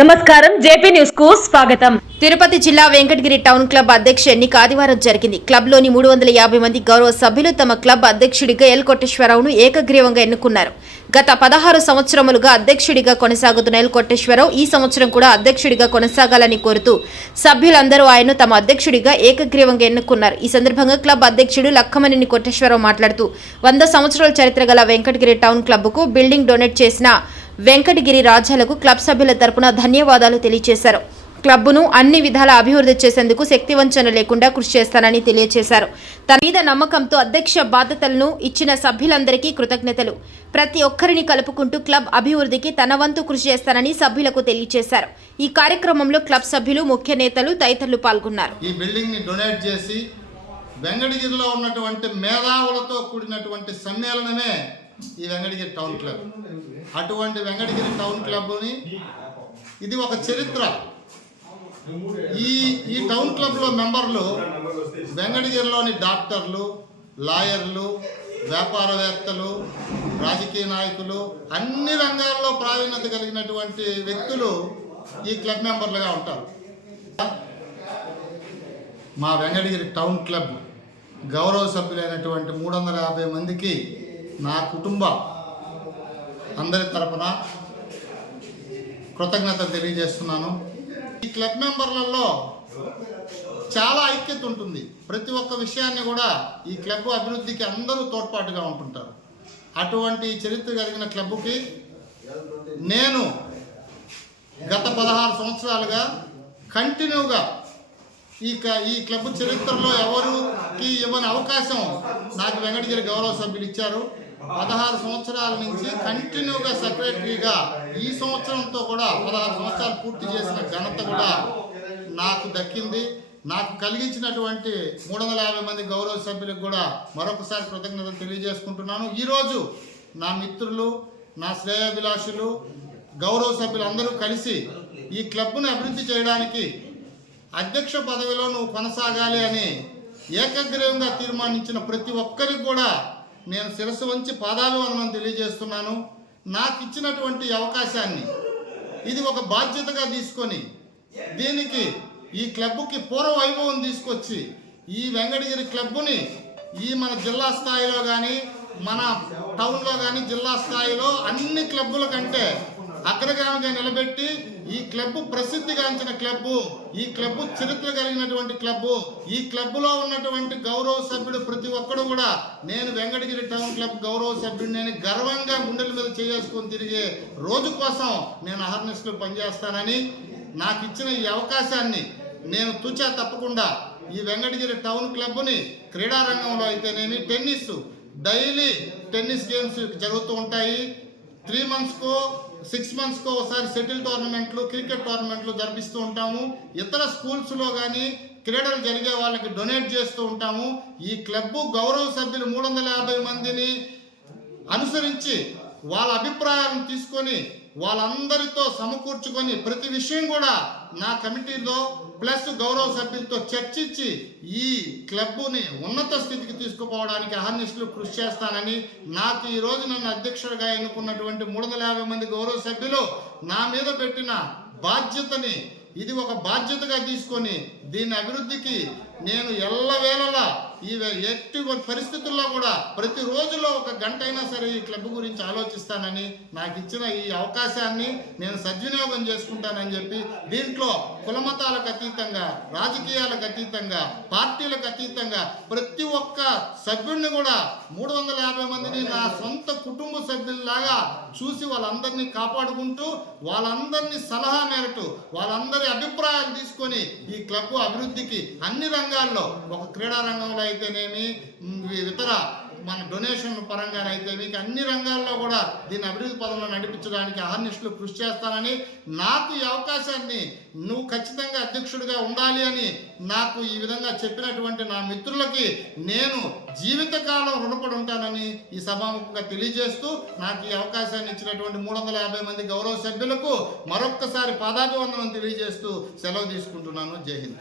నమస్కారం జేపీ న్యూస్కు స్వాగతం. తిరుపతి జిల్లా వెంకటగిరి టౌన్ క్లబ్ అధ్యక్ష ఎన్నిక ఆదివారం జరిగింది. క్లబ్లోని మూడు వందల యాభై మంది గౌరవ సభ్యులు తమ క్లబ్ అధ్యక్షుడిగా ఎల్ కోటేశ్వరరావును ఏకగ్రీవంగా ఎన్నుకున్నారు. గత పదహారు సంవత్సరములుగా అధ్యక్షుడిగా కొనసాగుతున్న ఎల్ కోటేశ్వరరావు ఈ సంవత్సరం కూడా అధ్యక్షుడిగా కొనసాగాలని కోరుతూ సభ్యులందరూ ఆయన్ను తమ అధ్యక్షుడిగా ఏకగ్రీవంగా ఎన్నుకున్నారు. ఈ సందర్భంగా క్లబ్ అధ్యక్షుడు లక్కమనేని కోటేశ్వరరావు మాట్లాడుతూ వంద సంవత్సరాల చరిత్ర గల వెంకటగిరి టౌన్ క్లబ్కు బిల్డింగ్ డొనేట్ చేసిన వెంకటగిరి రాజ్యాలకు క్లబ్ సభ్యుల తరపున ధన్యవాదాలు తెలియజేశారు క్లబ్ను అన్ని విధాల అభివృద్ధి చేసేందుకు శక్తివంచన లేకుండా కృషి చేస్తానని తెలియజేశారు తన మీద నమ్మకంతో అధ్యక్ష బాధ్యతలను ఇచ్చిన సభ్యులందరికీ కృతజ్ఞతలు. ప్రతి ఒక్కరిని కలుపుకుంటూ క్లబ్ అభివృద్ధికి తన వంతు కృషి చేస్తానని సభ్యులకు తెలియజేశారు ఈ కార్యక్రమంలో క్లబ్ సభ్యులు ముఖ్య నేతలు తదితరులు పాల్గొన్నారు. ఈ బిల్డింగ్ని డొనేట్ చేసి వెంకటగిరిలో ఉన్నటువంటి మేధావులతో కూడినటువంటి సమ్మేళనమే ఈ వెంకటగిరి టౌన్ క్లబ్. అటువంటి వెంకటగిరి టౌన్ క్లబ్ని ఇది ఒక చరిత్ర. ఈ ఈ టౌన్ క్లబ్లో మెంబర్లు వెంకటగిరిలోని డాక్టర్లు లాయర్లు వ్యాపారవేత్తలు రాజకీయ నాయకులు అన్ని రంగాల్లో ప్రావీణ్యత కలిగినటువంటి వ్యక్తులు ఈ క్లబ్ మెంబర్లుగా ఉంటారు. మా వెంకటగిరి టౌన్ క్లబ్ గౌరవ సభ్యులైనటువంటి మూడు వందల యాభై మందికి నా కుటుంబ అందరి తరపున కృతజ్ఞత తెలియజేస్తున్నాను. ఈ క్లబ్ మెంబర్లలో చాలా ఐక్యత ఉంటుంది. ప్రతి ఒక్క విషయాన్ని కూడా ఈ క్లబ్ అభివృద్ధికి అందరూ తోడ్పాటుగా ఉంటుంటారు. అటువంటి చరిత్ర కలిగిన క్లబ్కి నేను గత పదహారు సంవత్సరాలుగా కంటిన్యూగా ఈ క- ఈ క్లబ్ చరిత్రలో ఎవరికి ఇవ్వని అవకాశం నాకు వెంకటగిరి గౌరవ సభ్యులు ఇచ్చారు. పదహారు సంవత్సరాల నుంచి కంటిన్యూగా సెక్రటరీగా ఈ సంవత్సరంతో కూడా పదహారు సంవత్సరాలు పూర్తి చేసిన ఘనత కూడా నాకు దక్కింది. నాకు కలిగించినటువంటి మూడు వందల యాభై మంది గౌరవ సభ్యులకు కూడా మరొకసారి కృతజ్ఞతలు తెలియజేసుకుంటున్నాను. ఈరోజు నా మిత్రులు నా శ్రేయాభిలాషులు గౌరవ సభ్యులు అందరూ కలిసి ఈ క్లబ్ను అభివృద్ధి చేయడానికి అధ్యక్ష పదవిలో నువ్వు కొనసాగాలి అని ఏకగ్రీవంగా తీర్మానించిన ప్రతి ఒక్కరికి కూడా నేను శిరస్సు వంచి పాదాభివందనం తెలియజేస్తున్నాను. నాకు ఇచ్చినటువంటి అవకాశాన్ని ఇది ఒక బాధ్యతగా తీసుకొని దీనికి ఈ క్లబ్కి పూర్వ వైభవం తీసుకొచ్చి ఈ వెంకటగిరి క్లబ్ని ఈ మన జిల్లా స్థాయిలో కానీ మన టౌన్లో కానీ జిల్లా స్థాయిలో అన్ని క్లబ్బుల కంటే అగ్రగామిగా నిలబెట్టి ఈ క్లబ్ ప్రసిద్ధిగాంచిన క్లబ్బు ఈ క్లబ్ చరిత్ర కలిగినటువంటి క్లబ్బు ఈ క్లబ్లో ఉన్నటువంటి గౌరవ సభ్యుడు ప్రతి ఒక్కడు కూడా నేను వెంకటగిరి టౌన్ క్లబ్ గౌరవ సభ్యుడు నేను గర్వంగా గుండెల మీద చేసుకొని తిరిగే రోజు కోసం నేను అహర్నిస్లో పనిచేస్తానని నాకు ఇచ్చిన ఈ అవకాశాన్ని నేను తుచా తప్పకుండా ఈ వెంకటగిరి టౌన్ క్లబ్ని క్రీడారంగంలో అయితేనేమి టెన్నిస్ డైలీ టెన్నిస్ గేమ్స్ జరుగుతూ ఉంటాయి. త్రీ మంత్స్కో సిక్స్ మంత్స్కో ఒకసారి సెటిల్ టోర్నమెంట్లు క్రికెట్ టోర్నమెంట్లు జరిపిస్తూ ఉంటాము. ఇతర స్కూల్స్లో కానీ క్రీడలు జరిగే వాళ్ళకి డొనేట్ చేస్తూ ఉంటాము. ఈ క్లబ్బు గౌరవ సభ్యులు మూడు వందల యాభై మందిని అనుసరించి వాళ్ళ అభిప్రాయం తీసుకొని వాళ్ళందరితో సమకూర్చుకొని ప్రతి విషయం కూడా నా కమిటీలో ప్లస్ గౌరవ సభ్యులతో చర్చించి ఈ క్లబ్ని ఉన్నత స్థితికి తీసుకుపోవడానికి అహర్నిశలు కృషి చేస్తానని నాకు ఈ రోజు నన్ను అధ్యక్షుడిగా ఎన్నుకున్నటువంటి మూడు వందల యాభై మంది గౌరవ సభ్యులు నా మీద పెట్టిన బాధ్యతని ఇది ఒక బాధ్యతగా తీసుకొని దీని అభివృద్ధికి నేను ఎల్లవేళలా ఈ ఎట్టి పరిస్థితుల్లో కూడా ప్రతి రోజులో ఒక గంట అయినా సరే ఈ క్లబ్ గురించి ఆలోచిస్తానని నాకు ఇచ్చిన ఈ అవకాశాన్ని నేను సద్వినియోగం చేసుకుంటానని చెప్పి దీంట్లో కులమతాలకు అతీతంగా రాజకీయాలకు అతీతంగా పార్టీలకు అతీతంగా ప్రతి ఒక్క సభ్యుడిని కూడా మూడు వందల యాభై మందిని నా సొంత కుటుంబ సభ్యుల్లాగా చూసి వాళ్ళందరినీ కాపాడుకుంటూ వాళ్ళందరినీ సలహా మేరటు వాళ్ళందరి అభిప్రాయాలు తీసుకొని ఈ క్లబ్ అభివృద్ధికి అన్ని రంగాల్లో ఒక క్రీడా రంగంలో అయితేనేమి ఇతర మన డొనేషన్ పరంగానైతే మీకు అన్ని రంగాల్లో కూడా దీన్ని అభివృద్ధి పదంలో నడిపించడానికి అహర్నిశలు కృషి చేస్తానని నాకు ఈ అవకాశాన్ని నువ్వు ఖచ్చితంగా అధ్యక్షుడిగా ఉండాలి అని నాకు ఈ విధంగా చెప్పినటువంటి నా మిత్రులకి నేను జీవితకాలం రుణపడి ఉంటానని ఈ సభాముఖంగా తెలియజేస్తూ నాకు ఈ అవకాశాన్ని ఇచ్చినటువంటి మూడు వందల యాభై మంది గౌరవ సభ్యులకు మరొక్కసారి పాదాభివందనం తెలియజేస్తూ సెలవు తీసుకుంటున్నాను. జై హింద్.